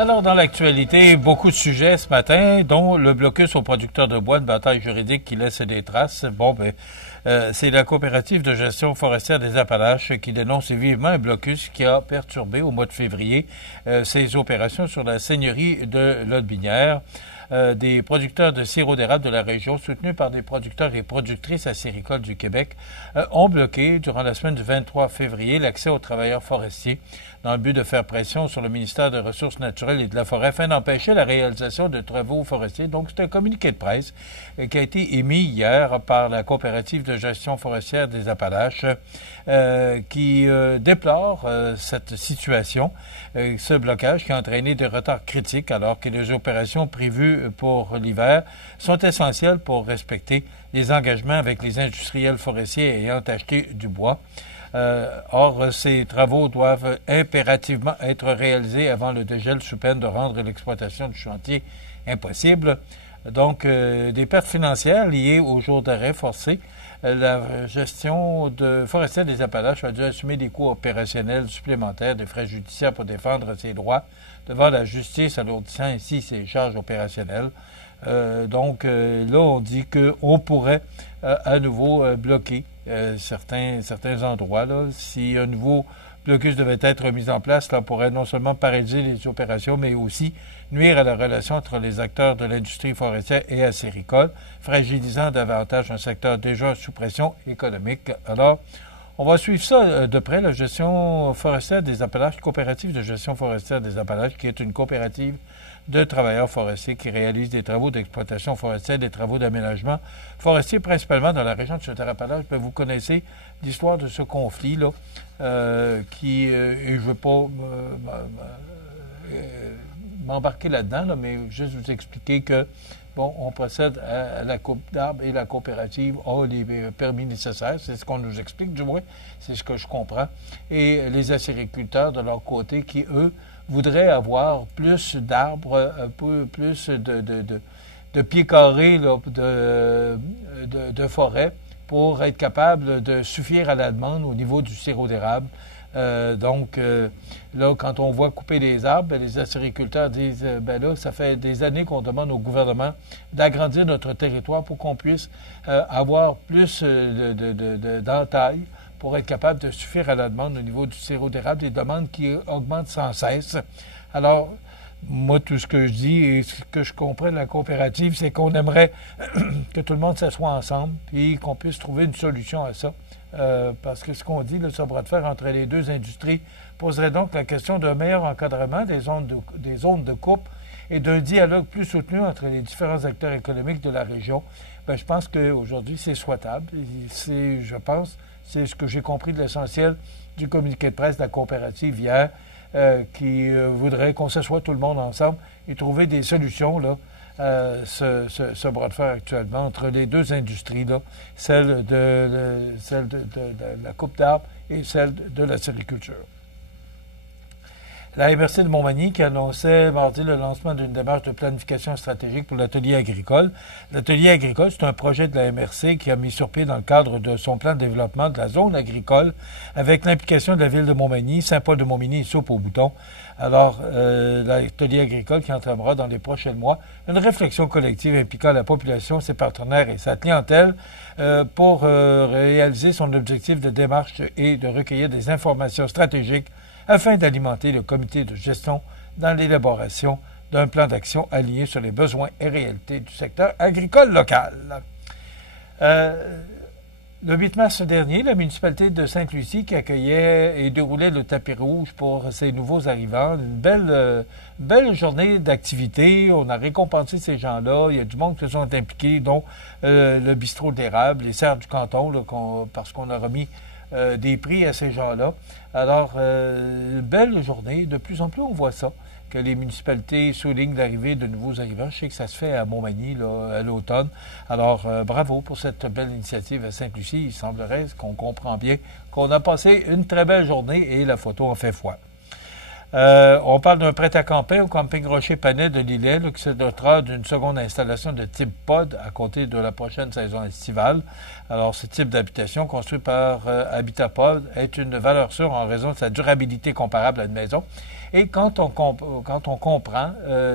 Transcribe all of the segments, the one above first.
Alors, dans l'actualité, beaucoup de sujets ce matin, dont le blocus aux producteurs de bois, une bataille juridique qui laisse des traces. C'est la coopérative de gestion forestière des Appalaches qui dénonce vivement un blocus qui a perturbé au mois de février ses opérations sur la seigneurie de Lotbinière. Des producteurs de sirop d'érable de la région, soutenus par des producteurs et productrices acéricoles du Québec, ont bloqué durant la semaine du 23 février l'accès aux travailleurs forestiers dans le but de faire pression sur le ministère des Ressources naturelles et de la Forêt afin d'empêcher la réalisation de travaux forestiers. Donc, c'est un communiqué de presse qui a été émis hier par la coopérative de gestion forestière des Appalaches qui déplore cette situation, ce blocage qui a entraîné des retards critiques alors que les opérations prévues pour l'hiver sont essentielles pour respecter les engagements avec les industriels forestiers ayant acheté du bois. Or, ces travaux doivent impérativement être réalisés avant le dégel sous peine de rendre l'exploitation du chantier impossible. Donc, des pertes financières liées au jour d'arrêt forcé. La gestion forestière des Appalaches a dû assumer des coûts opérationnels supplémentaires, des frais judiciaires pour défendre ses droits devant la justice, alourdissant ainsi ses charges opérationnelles. Donc, là, on dit qu'on pourrait à nouveau bloquer certains endroits. Là. Si un nouveau blocus devait être mis en place, là pourrait non seulement paralyser les opérations, mais aussi nuire à la relation entre les acteurs de l'industrie forestière et acéricole, fragilisant davantage un secteur déjà sous pression économique. Alors, on va suivre ça de près, la gestion forestière des Appalaches, coopérative de gestion forestière des Appalaches, qui est une coopérative de travailleurs forestiers qui réalisent des travaux d'exploitation forestière, des travaux d'aménagement forestier, principalement dans la région de Chaudière-Appalaches. Vous connaissez l'histoire de ce conflit-là, et je ne veux pas m'embarquer là-dedans, là, mais juste vous expliquer que, on procède à la coupe d'arbres et la coopérative a les permis nécessaires. C'est ce qu'on nous explique, du moins. C'est ce que je comprends. Et les acériculteurs, de leur côté, qui, eux, voudraient avoir plus d'arbres, plus de pieds carrés là, de forêt pour être capable de suffire à la demande au niveau du sirop d'érable. Donc, là, quand on voit couper des arbres, les acériculteurs disent, là, ça fait des années qu'on demande au gouvernement d'agrandir notre territoire pour qu'on puisse avoir plus d'entailles pour être capable de suffire à la demande au niveau du sirop d'érable, des demandes qui augmentent sans cesse. Alors, moi, tout ce que je dis et ce que je comprends de la coopérative, c'est qu'on aimerait que tout le monde s'assoie ensemble et qu'on puisse trouver une solution à ça. Parce que ce qu'on dit, ce bras de fer entre les deux industries poserait donc la question d'un meilleur encadrement des zones de coupe et d'un dialogue plus soutenu entre les différents acteurs économiques de la région. Je pense qu'aujourd'hui, c'est souhaitable. C'est ce que j'ai compris de l'essentiel du communiqué de presse de la coopérative hier, qui voudrait qu'on s'assoie tout le monde ensemble et trouver des solutions, là, ce bras de fer actuellement entre les deux industries, là, celle de la coupe d'arbres et celle de la sériculture. La MRC de Montmagny qui annonçait mardi le lancement d'une démarche de planification stratégique pour l'atelier agricole. L'atelier agricole, c'est un projet de la MRC qui a mis sur pied dans le cadre de son plan de développement de la zone agricole avec l'implication de la ville de Montmagny, Saint-Paul-de-Montmagny et Soupe-au-Bouton. Alors, l'atelier agricole qui entamera dans les prochains mois une réflexion collective impliquant la population, ses partenaires et sa clientèle pour réaliser son objectif de démarche et de recueillir des informations stratégiques afin d'alimenter le comité de gestion dans l'élaboration d'un plan d'action aligné sur les besoins et réalités du secteur agricole local. Le 8 mars dernier, la municipalité de Sainte-Lucie qui accueillait et déroulait le tapis rouge pour ses nouveaux arrivants, une belle journée d'activité. On a récompensé ces gens-là. Il y a du monde qui se sont impliqués, dont le bistrot d'érable, les serres du canton, là, parce qu'on a remis des prix à ces gens-là. Alors, une belle journée. De plus en plus, on voit ça, que les municipalités soulignent l'arrivée de nouveaux arrivants. Je sais que ça se fait à Montmagny, là, à l'automne. Alors, bravo pour cette belle initiative à Sainte-Lucie. Il semblerait qu'on comprend bien qu'on a passé une très belle journée et la photo en fait foi. On parle d'un prêt-à-camper au camping Rocher-Panay de Lillet, là, qui se dotera d'une seconde installation de type pod à compter de la prochaine saison estivale. Alors, ce type d'habitation construit par Habitat Pod est une valeur sûre en raison de sa durabilité comparable à une maison. Et quand on comprend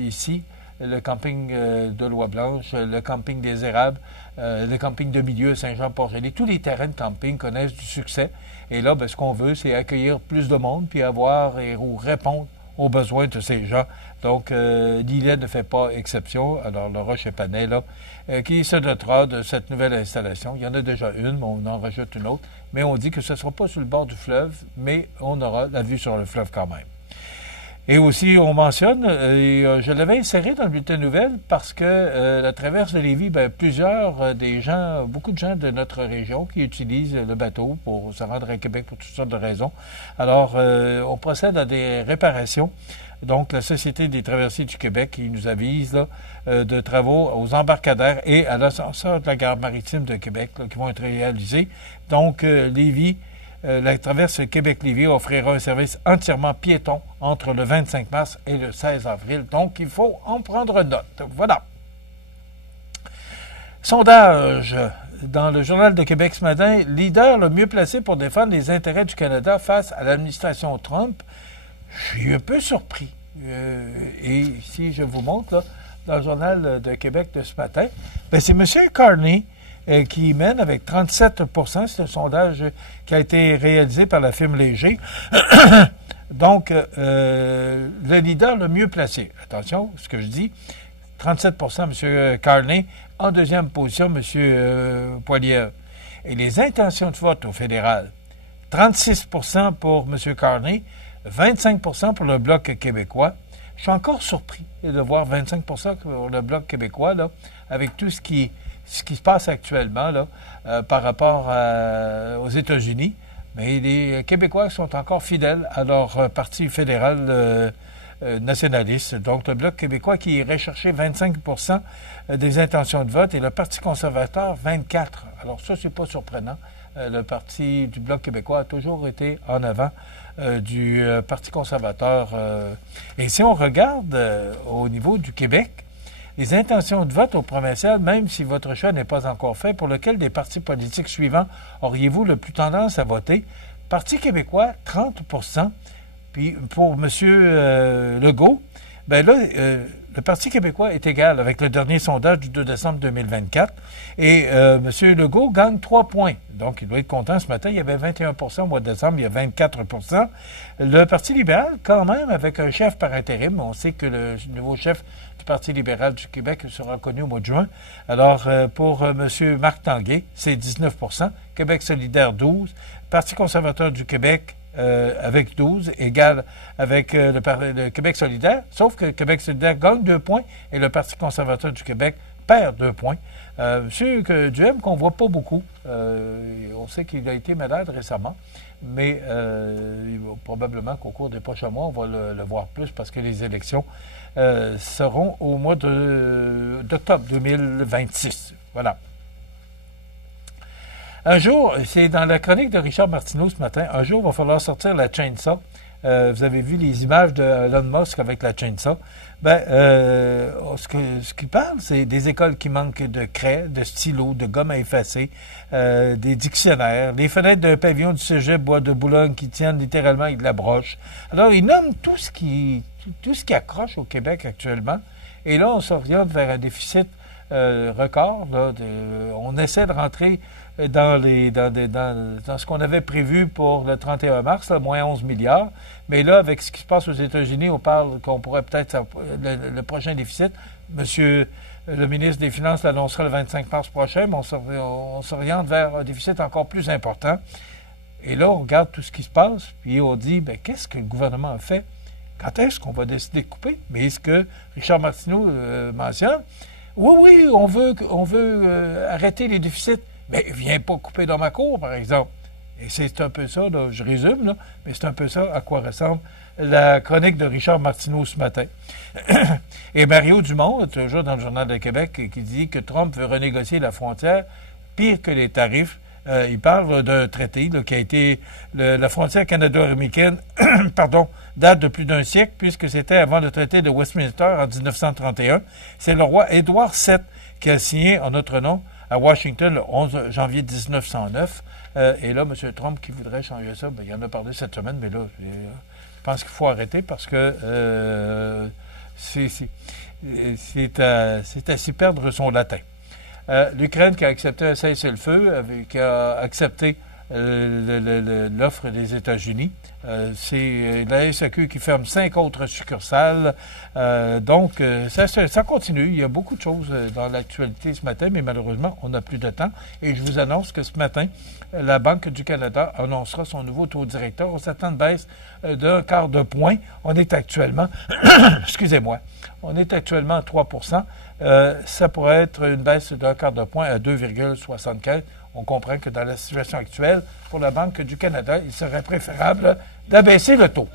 ici le camping de Loi-Blanche, le camping des Érables, le camping de Milieu, Saint-Jean-Port-Joli, tous les terrains de camping connaissent du succès. Et là, ben, ce qu'on veut, c'est accueillir plus de monde, puis ou répondre aux besoins de ces gens. Donc, Lillet ne fait pas exception. Alors, le Rocher-Panay, là, qui se dotera de cette nouvelle installation. Il y en a déjà une, mais on en rajoute une autre. Mais on dit que ce ne sera pas sur le bord du fleuve, mais on aura la vue sur le fleuve quand même. Et aussi, on mentionne, je l'avais inséré dans le bulletin de nouvelles parce que la traverse de Lévis, ben, beaucoup de gens de notre région qui utilisent le bateau pour se rendre à Québec pour toutes sortes de raisons. Alors, on procède à des réparations. Donc, la Société des traversiers du Québec qui nous avise là, de travaux aux embarcadères et à l'ascenseur de la gare maritime de Québec là, qui vont être réalisés. Donc, Lévis, la traverse Québec-Lévis offrira un service entièrement piéton entre le 25 mars et le 16 avril. Donc, il faut en prendre note. Voilà. Sondage dans le Journal de Québec ce matin. Leader le mieux placé pour défendre les intérêts du Canada face à l'administration Trump. Je suis un peu surpris. Et ici, je vous montre, là, dans le Journal de Québec de ce matin, ben, c'est M. Carney qui mène avec 37 %. C'est un sondage qui a été réalisé par la firme Léger. Donc, le leader le mieux placé. Attention, ce que je dis, 37 % M. Carney. En deuxième position, M. Poilievre. Et les intentions de vote au fédéral, 36 % pour M. Carney, 25 % pour le Bloc québécois. Je suis encore surpris de voir 25 % pour le Bloc québécois, là, avec tout ce qui se passe actuellement là, par rapport aux États-Unis. Mais les Québécois sont encore fidèles à leur parti fédéral nationaliste. Donc, le Bloc québécois qui irait chercher 25 % des intentions de vote et le Parti conservateur, 24 %. Alors, ça, c'est pas surprenant. Le Parti du Bloc québécois a toujours été en avant du Parti conservateur. Et si on regarde au niveau du Québec, les intentions de vote au provincial, même si votre choix n'est pas encore fait, pour lequel des partis politiques suivants auriez-vous le plus tendance à voter? Parti québécois, 30 %. Puis pour M. Legault, ben là, le Parti québécois est égal avec le dernier sondage du 2 décembre 2024. Et M. Legault gagne 3 points. Donc, il doit être content ce matin. Il y avait 21 % au mois de décembre, il y a 24 %. Le Parti libéral, quand même, avec un chef par intérim. On sait que le nouveau chef du Parti libéral du Québec sera connu au mois de juin. Alors, pour M. Marc Tanguay, c'est 19 %. Québec solidaire, 12 %. Parti conservateur du Québec, avec 12, égal avec le Québec solidaire, sauf que le Québec solidaire gagne 2 points et le Parti conservateur du Québec perd 2 points. Monsieur Duhem, qu'on ne voit pas beaucoup, on sait qu'il a été malade récemment, mais probablement qu'au cours des prochains mois, on va le voir plus parce que les élections seront au mois d'octobre 2026. Voilà. Un jour, c'est dans la chronique de Richard Martineau ce matin, un jour, il va falloir sortir la chainsaw. Vous avez vu les images de Elon Musk avec la chainsaw. Ben, ce qu'il parle, c'est des écoles qui manquent de craie, de stylos, de gomme à effacer, des dictionnaires, les fenêtres d'un pavillon du cégep Bois de Boulogne qui tiennent littéralement avec de la broche. Alors, il nomme tout ce qui accroche au Québec actuellement. Et là, on s'oriente vers un déficit record. Là, on essaie de rentrer dans ce qu'on avait prévu pour le 31 mars, là, moins 11 milliards. Mais là, avec ce qui se passe aux États-Unis, on parle qu'on pourrait peut-être le prochain déficit. Monsieur le ministre des Finances l'annoncera le 25 mars prochain, mais on s'oriente vers un déficit encore plus important. Et là, on regarde tout ce qui se passe, puis on dit, bien, qu'est-ce que le gouvernement a fait? Quand est-ce qu'on va décider de couper? Mais ce que Richard Martineau mentionne, oui, on veut arrêter les déficits. Mais viens pas couper dans ma cour, par exemple. Et c'est un peu ça, là, je résume, là, mais c'est un peu ça à quoi ressemble la chronique de Richard Martineau ce matin. Et Mario Dumont, toujours dans le Journal de Québec, qui dit que Trump veut renégocier la frontière, pire que les tarifs. Il parle d'un traité là, qui a été... la frontière canado-américaine pardon, date de plus d'un siècle, puisque c'était avant le traité de Westminster en 1931. C'est le roi Édouard VII qui a signé en notre nom à Washington le 11 janvier 1909. Et là, M. Trump qui voudrait changer ça, ben, il en a parlé cette semaine, mais là, je pense qu'il faut arrêter parce que c'est à s'y perdre son latin. L'Ukraine qui a accepté un cessez-le-feu, qui a accepté l'offre des États-Unis. C'est la SAQ qui ferme 5 autres succursales. Donc, ça continue. Il y a beaucoup de choses dans l'actualité ce matin, mais malheureusement, on n'a plus de temps. Et je vous annonce que ce matin, la Banque du Canada annoncera son nouveau taux directeur. On s'attend de baisse d'un quart de point. On est actuellement, excusez-moi, on est actuellement à 3 ça pourrait être une baisse d'un quart de point à 2,75. On comprend que dans la situation actuelle, pour la Banque du Canada, il serait préférable d'abaisser le taux.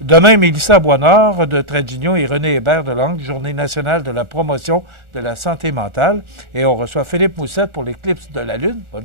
Demain, Mélissa Boisnord de Tradugno et René Hébert de Langue, Journée nationale de la promotion de la santé mentale. Et on reçoit Philippe Moussette pour l'éclipse de la Lune. Bonne journée.